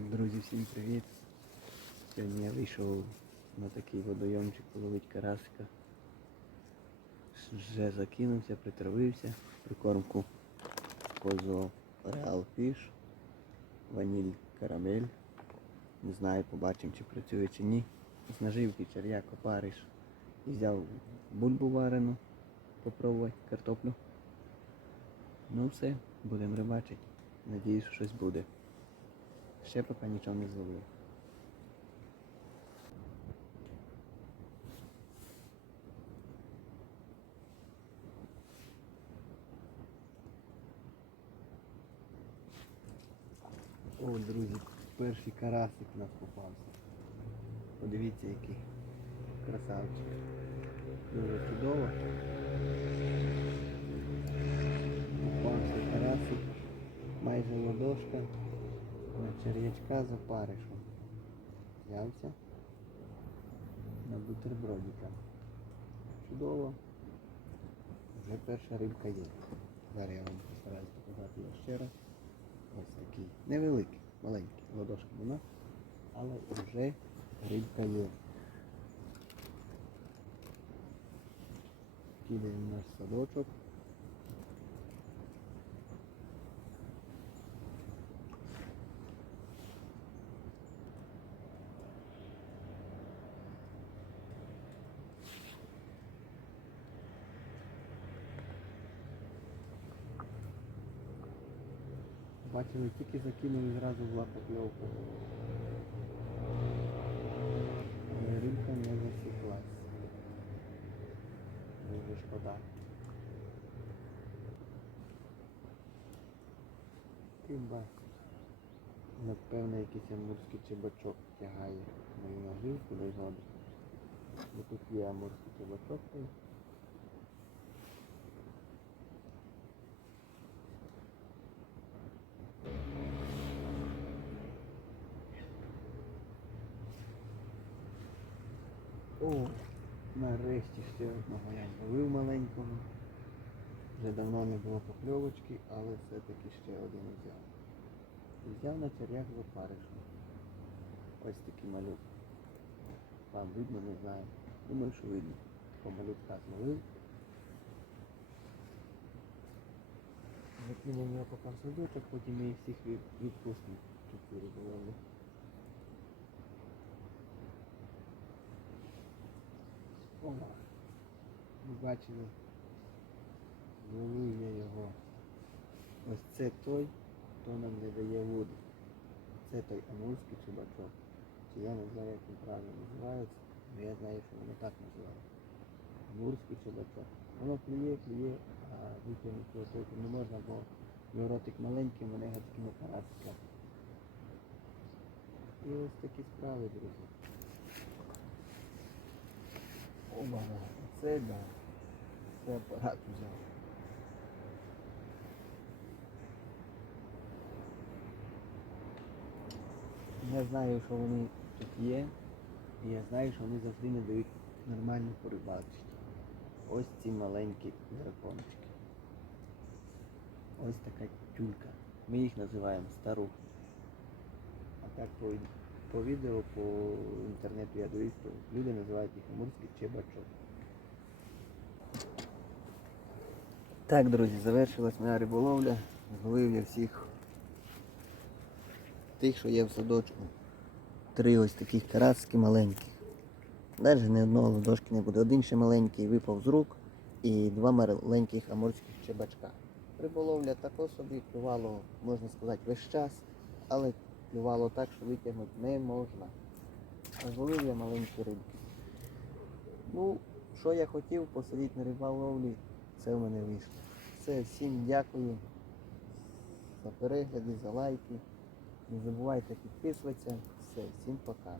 Так, друзі, всім привіт. Сьогодні я вийшов на такий водойомчик половить карасика. Вже закинувся, притравився, прикормку козо Real Fish, ваніль карамель. Не знаю, побачимо чи працює чи ні. З наживки черв'як опариш. І взяв бульбу варену, попробувати картоплю. Ну все, будемо рибачити. Надіюсь, що щось буде. Ще поки нічого не зловив. О, друзі, перший карасик у нас попався. Подивіться, який красавчик. Дуже чудово. Попався карасик. Майже ладошка. На черв'ячка з опаришем. Взявся на бутербродика. Чудово. Вже перша рибка є. Зараз я вам постараюсь показати його ще раз. Ось такий. Невеликий, маленький. Ладошка вона. Але вже рибка є. Кидаємо наш садочок. Бачили, тільки закинули зразу в лапокльовку. Рибка не засіклась. Дуже шкода. Хіба напевно якийсь амурський чебачок тягає мою наживку води. Бо тут є амурський чебачок. О, нарешті ще одного я ловив маленького. Вже давно не було покльовочки, але все-таки ще один взяв. Взяв на черв'як з. Ось такий малюк. Вам видно, не знаю. Думаю, що видно. Такого малютка зловив. Закинув його поки в садочок, потім ми їх всіх від- відпустимо. Чотири було. О, ви бачили, зловив я його. Ось це той, хто нам не дає воду. Це той амурський чубачок. Чи я не знаю, як він правильно називається, але я знаю, що воно так називається. Амурський чубачок. Воно клює, клює, а витягнути не можна, бо його ротик маленький, мене гадкими карасиками. І ось такі справи, друзі. Оба, це да. Це апарат взяв. Я знаю, що вони тут є, і я знаю, що вони завжди не дають нормально порибачити. Ось ці маленькі дракончики. Ось така тюлька. Ми їх називаємо старухи. А так по, по відео, по інтернету я дивлюсь, то люди називають їх амурський чебачок. Так, друзі, завершилась моя риболовля. Зловив я всіх тих, що є в садочку. Три ось таких карацькі маленьких. Навіть ні одного ладошки не буде. Один ще маленький випав з рук і два маленьких амурських чебачка. Риболовля тако собі клювало, можна сказати, весь час, але клювало так, що витягнути не можна. А зловив я маленькі рибки. Ну, що я хотів посадити на рибаловлі, це в мене вийшло. Все, всім дякую за перегляди, за лайки. Не забувайте підписуватися. Все, всім пока.